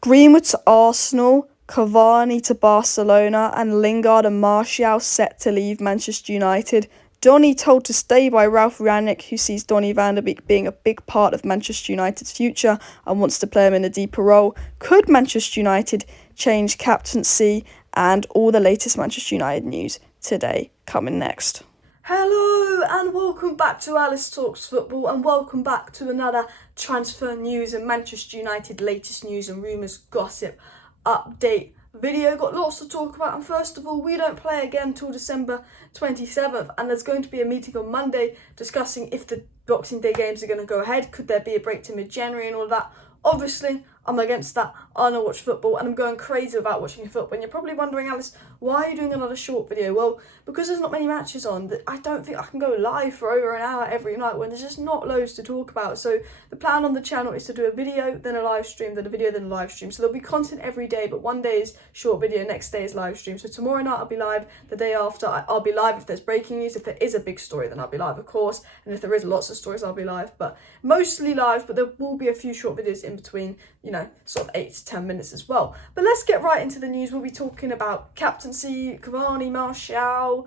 Greenwood to Arsenal, Cavani to Barcelona, and Lingard and Martial set to leave Manchester United. Donny told to stay by Ralf Rangnick, who sees Donny van de Beek being a big part of Manchester United's future and wants to play him in a deeper role. Could Manchester United change captaincy? And all the latest Manchester United news today coming next. Hello and welcome back to Alice Talks Football, and welcome back to another transfer news and Manchester United latest news and rumours gossip update video. Got lots to talk about, and first of all, we don't play again till December 27th, and there's going to be a meeting on Monday discussing if the Boxing Day games are going to go ahead. Could there be a break to mid-January and all that? Obviously, I'm against that. I don't watch football, and I'm going crazy about watching football. And you're probably wondering, Alice, why are you doing another short video? Well, because there's not many matches on. I don't think I can go live for over an hour every night when there's just not loads to talk about. So the plan on the channel is to do a video, then a live stream, then a video, then a live stream. So there'll be content every day, but one day is short video, next day is live stream. So tomorrow night I'll be live. The day after I'll be live if there's breaking news. If there is a big story, then I'll be live, of course. And if there is lots of stories, I'll be live. But mostly live, but there will be a few short videos in between, you know, sort of 8 to 10 minutes as well. But let's get right into the news. We'll be talking about captaincy, Cavani, Martial,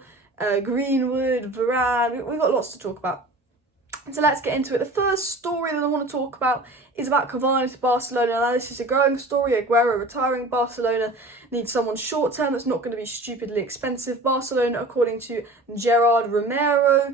Greenwood, Varane. We've got lots to talk about. So let's get into it. The first story that I want to talk about is about Cavani to Barcelona. Now, this is a growing story. Aguero retiring. Barcelona needs someone short term that's not going to be stupidly expensive. Barcelona, according to Gerard Romero,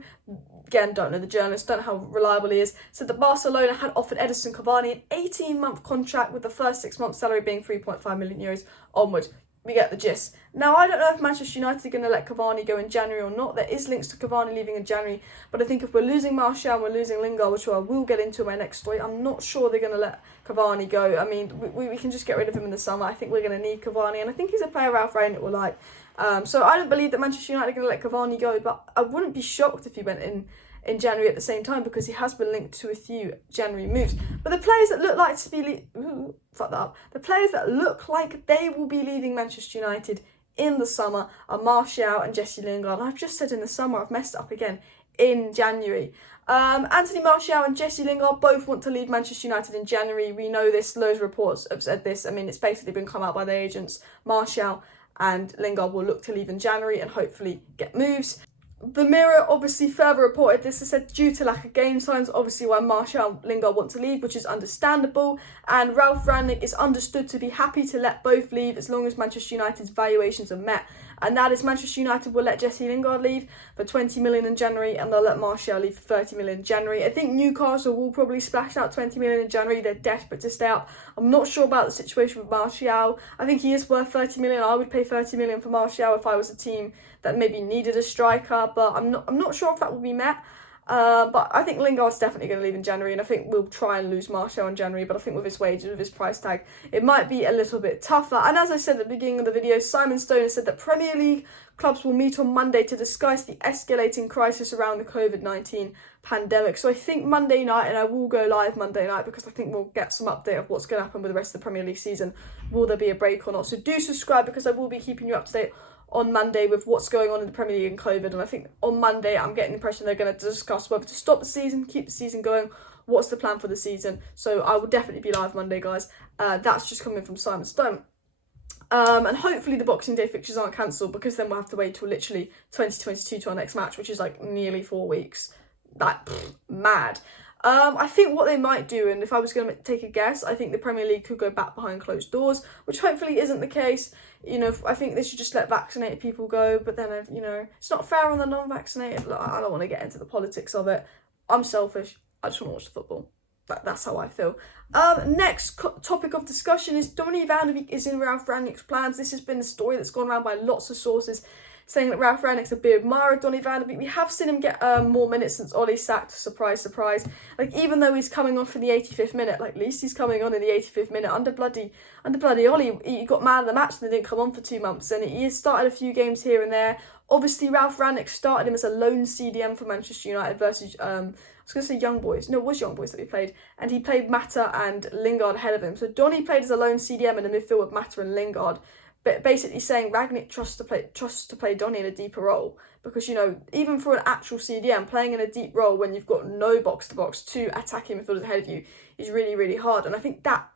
again, don't know the journalist, don't know how reliable he is, said that Barcelona had offered Edinson Cavani an 18-month contract with the first 6 months salary being 3.5 million euros onwards. We get the gist. Now, I don't know if Manchester United are going to let Cavani go in January or not. There is links to Cavani leaving in January, but I think if we're losing Martial and we're losing Lingard, which I will get into in my next story, I'm not sure they're going to let Cavani go. I mean, we can just get rid of him in the summer. I think we're going to need Cavani, and I think he's a player Ralf Rangnick will like. So I don't believe that Manchester United are going to let Cavani go, but I wouldn't be shocked if he went in January at the same time, because he has been linked to a few January moves. But the players that look like to be the players that look like they will be leaving Manchester United in the summer are Martial and Jesse Lingard. And I've just said in the summer, I've messed it up again, in January. Anthony Martial and Jesse Lingard both want to leave Manchester United in January. We know this, loads of reports have said this. I mean, it's basically been come out by the agents. Martial and Lingard will look to leave in January and hopefully get moves. The Mirror obviously further reported this. It said due to lack of game times, obviously why Martial and Lingard want to leave, which is understandable, and Ralf Rangnick is understood to be happy to let both leave as long as Manchester United's valuations are met. And that is, Manchester United will let Jesse Lingard leave for 20 million in January, and they'll let Martial leave for 30 million in January. I think Newcastle will probably splash out 20 million in January. They're desperate to stay out. I'm not sure about the situation with Martial. I think he is worth 30 million. I would pay 30 million for Martial if I was a team that maybe needed a striker, but I'm not sure if that will be met. But I think Lingard's definitely going to leave in January, and I think we'll try and lose Martial in January, but I think with his wages, with his price tag, it might be a little bit tougher. And as I said at the beginning of the video, Simon Stone has said that Premier League clubs will meet on Monday to discuss the escalating crisis around the COVID-19 pandemic. So I think Monday night, and I will go live Monday night because I think we'll get some update of what's going to happen with the rest of the Premier League season. Will there be a break or not? So do subscribe, because I will be keeping you up to date on Monday with what's going on in the Premier League and COVID. And I think on Monday I'm getting the impression they're going to discuss whether to stop the season, keep the season going, what's the plan for the season. So I will definitely be live Monday, guys. That's just coming from Simon Stone. And hopefully the Boxing Day fixtures aren't cancelled, because then we'll have to wait till literally 2022 to our next match, which is like nearly 4 weeks. Mad. I think what they might do, and if I was going to take a guess, I think the Premier League could go back behind closed doors, which hopefully isn't the case. You know, I think they should just let vaccinated people go, but then, you know, it's not fair on the non-vaccinated. I don't want to get into the politics of it. I'm selfish. I just want to watch the football. That's how I feel. Next topic of discussion is Donny van de Beek is in Ralf Rangnick's plans. This has been a story that's gone around by lots of sources, saying that Ralf Rangnick's a big admirer of Donny van de Beek. We have seen him get more minutes since Ollie sacked, surprise, surprise. Like, even though he's coming on for the 85th minute, like, at least he's coming on in the 85th minute. Under bloody Ollie, he got man of the match and they didn't come on for 2 months. And he has started a few games here and there. Obviously, Ralf Rangnick started him as a lone CDM for Manchester United versus, I was going to say Young Boys. No, it was Young Boys that he played. And he played Mata and Lingard ahead of him. So Donny played as a lone CDM in the midfield with Mata and Lingard. But basically saying Rangnick trusts to play Donny in a deeper role, because, you know, even for an actual CDM, playing in a deep role when you've got no box to box, 2 attacking midfielders ahead of you is really, really hard. And I think that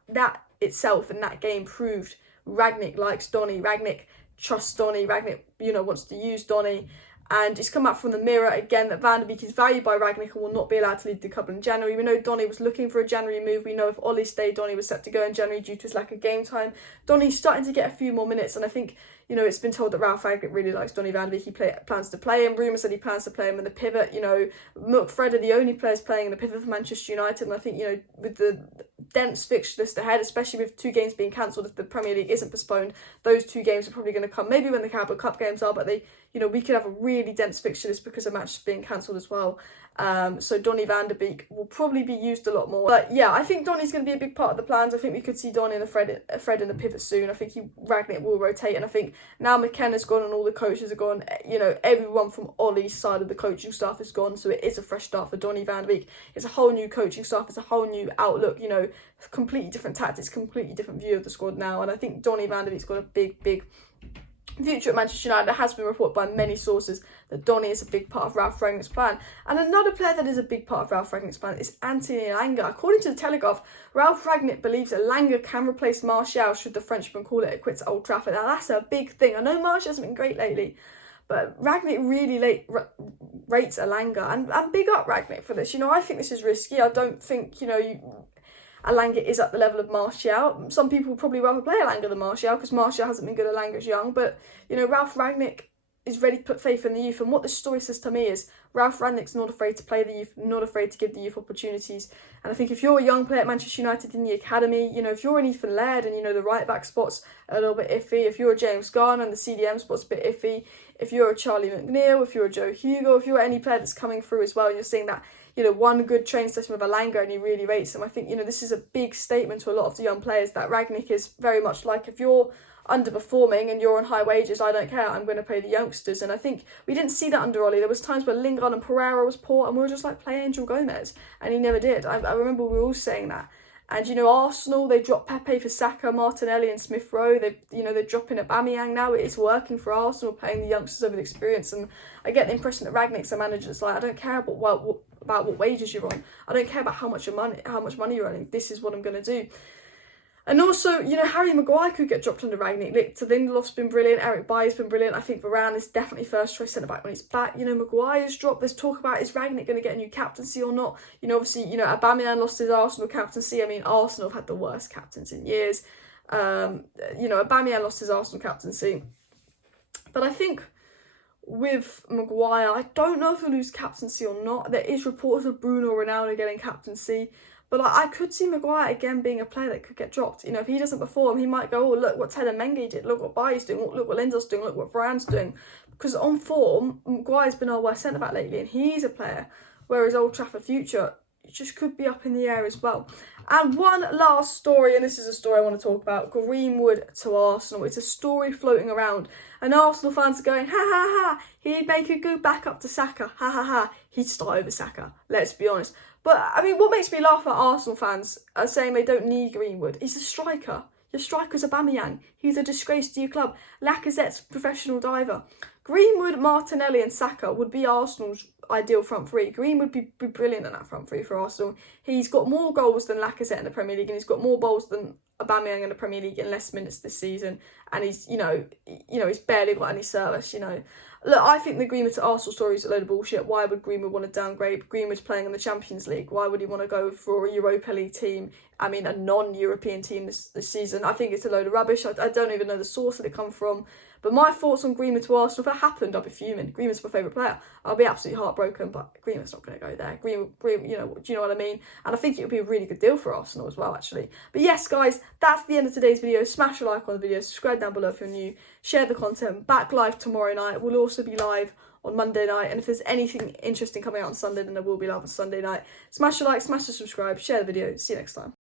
itself in that game proved Rangnick likes Donny, Rangnick trusts Donny, Rangnick, you know, wants to use Donny. And it's come out from the Mirror again that Van der Beek is valued by Rangnick and will not be allowed to leave the club in January. We know Donny was looking for a January move. We know if Ollie stayed, Donny was set to go in January due to his lack of game time. Donny's starting to get a few more minutes, and I think, you know, it's been told that Ralf Rangnick really likes Donny Van der Beek. He plans to play him. Rumours said he plans to play him in the pivot. You know, Fred are the only players playing in the pivot for Manchester United, and I think, you know, with the dense fixture list ahead, especially with 2 games being cancelled if the Premier League isn't postponed, those 2 games are probably going to come maybe when the Carabao Cup games are, but they, you know, we could have a really dense fixture list because of matches being cancelled as well. So Donny Van der Beek will probably be used a lot more. But yeah, I think Donny's going to be a big part of the plans. I think we could see Donny and Fred in the pivot soon. I think Rangnick will rotate, and I think now McKenna's gone and all the coaches are gone, you know, everyone from Ollie's side of the coaching staff is gone, so it is a fresh start for Donny Van der Beek. It's a whole new coaching staff, it's a whole new outlook, you know, completely different tactics, completely different view of the squad now, and I think Donny Van der Beek's got a big future at Manchester United. It has been reported by many sources that Donny is a big part of Ralf Rangnick's plan. And another player that is a big part of Ralf Rangnick's plan is Anthony ELANGA. According to the Telegraph, Ralf Rangnick believes ELANGA can replace Martial should the Frenchman call it quits at Old Trafford. Now that's a big thing. I know Martial hasn't been great lately, but Rangnick really rates ELANGA, and big up Rangnick for this. You know, I think this is risky. I don't think, you know, ELANGA is at the level of Martial. Some people would probably rather play ELANGA than Martial because Martial hasn't been good. ELANGA's young, but you know, Ralf Rangnick is ready to put faith in the youth, and what this story says to me is Ralf Rangnick's not afraid to play the youth, not afraid to give the youth opportunities. And I think if you're a young player at Manchester United in the academy, you know, if you're an Ethan Laird and you know the right back spot's a little bit iffy, if you're a James Garner and the CDM spot's a bit iffy, if you're a Charlie McNeil, if you're a Joe Hugo, if you're any player that's coming through as well, and you're seeing that, you know, one good training session with ELANGA and he really rates him, I think, you know, this is a big statement to a lot of the young players that Rangnick is very much like, if you're underperforming and you're on high wages, I don't care, I'm going to pay the youngsters. And I think we didn't see that under Ollie. There was times where Lingard and Pereira was poor and we were just like, play Angel Gomez, and he never did. I remember we were all saying that. And, you know, Arsenal, they dropped Pepe for Saka, Martinelli and Smith Rowe. They're dropping Aubameyang now. It's working for Arsenal, playing the youngsters over the experience. And I get the impression that Rangnick's a manager that's like, I don't care about what wages you're on. I don't care about how much money you're earning. This is what I'm going to do. And also, you know, Harry Maguire could get dropped under Rangnick. Lindelof's been brilliant. Eric Bayer's been brilliant. I think Varane is definitely first choice centre-back when he's back. You know, Maguire's dropped. There's talk about, is Rangnick going to get a new captaincy or not? You know, obviously, you know, Aubameyang lost his Arsenal captaincy. I mean, Arsenal have had the worst captains in years. You know, Aubameyang lost his Arsenal captaincy. But I think with Maguire, I don't know if he'll lose captaincy or not. There is reports of Bruno or Ronaldo getting captaincy. But I could see Maguire again being a player that could get dropped. You know, if he doesn't perform, he might go, oh, look what Teden Mengi did, look what Bayer's doing, look what Lindelof's doing, look what Varane's doing. Because on form, Maguire's been our worst centre-back lately, and he's a player, whereas Old Trafford future, it just could be up in the air as well. And one last story, and this is a story I want to talk about, Greenwood to Arsenal. It's a story floating around, and Arsenal fans are going, ha ha ha, he'd make a good backup to Saka, ha ha ha, he'd start over Saka, let's be honest. But, I mean, what makes me laugh at Arsenal fans are saying they don't need Greenwood. He's a striker. Your striker's Aubameyang. He's a disgrace to your club. Lacazette's professional diver. Greenwood, Martinelli and Saka would be Arsenal's ideal front three. Greenwood would be brilliant in that front three for Arsenal. He's got more goals than Lacazette in the Premier League, and he's got more goals than Aubameyang in the Premier League in less minutes this season. And he's, you know, he's barely got any service, you know. Look, I think the Greenwood to Arsenal story is a load of bullshit. Why would Greenwood want to downgrade? Greenwood's playing in the Champions League. Why would he want to go for a Europa League team? I mean, a non-European team this season. I think it's a load of rubbish. I don't even know the source that it come from. But my thoughts on Greenwood to Arsenal, if that happened, I'd be fuming. Greenwood's my favourite player. I'll be absolutely heartbroken, but Greenwood's not going to go there. Greenwood, you know, do you know what I mean? And I think it would be a really good deal for Arsenal as well, actually. But yes, guys, that's the end of today's video. Smash a like on the video, subscribe down below if you're new, share the content. Back live tomorrow night. We'll also be live on Monday night, and if there's anything interesting coming out on Sunday, then there will be live on Sunday night. Smash a like, smash the subscribe, share the video. See you next time.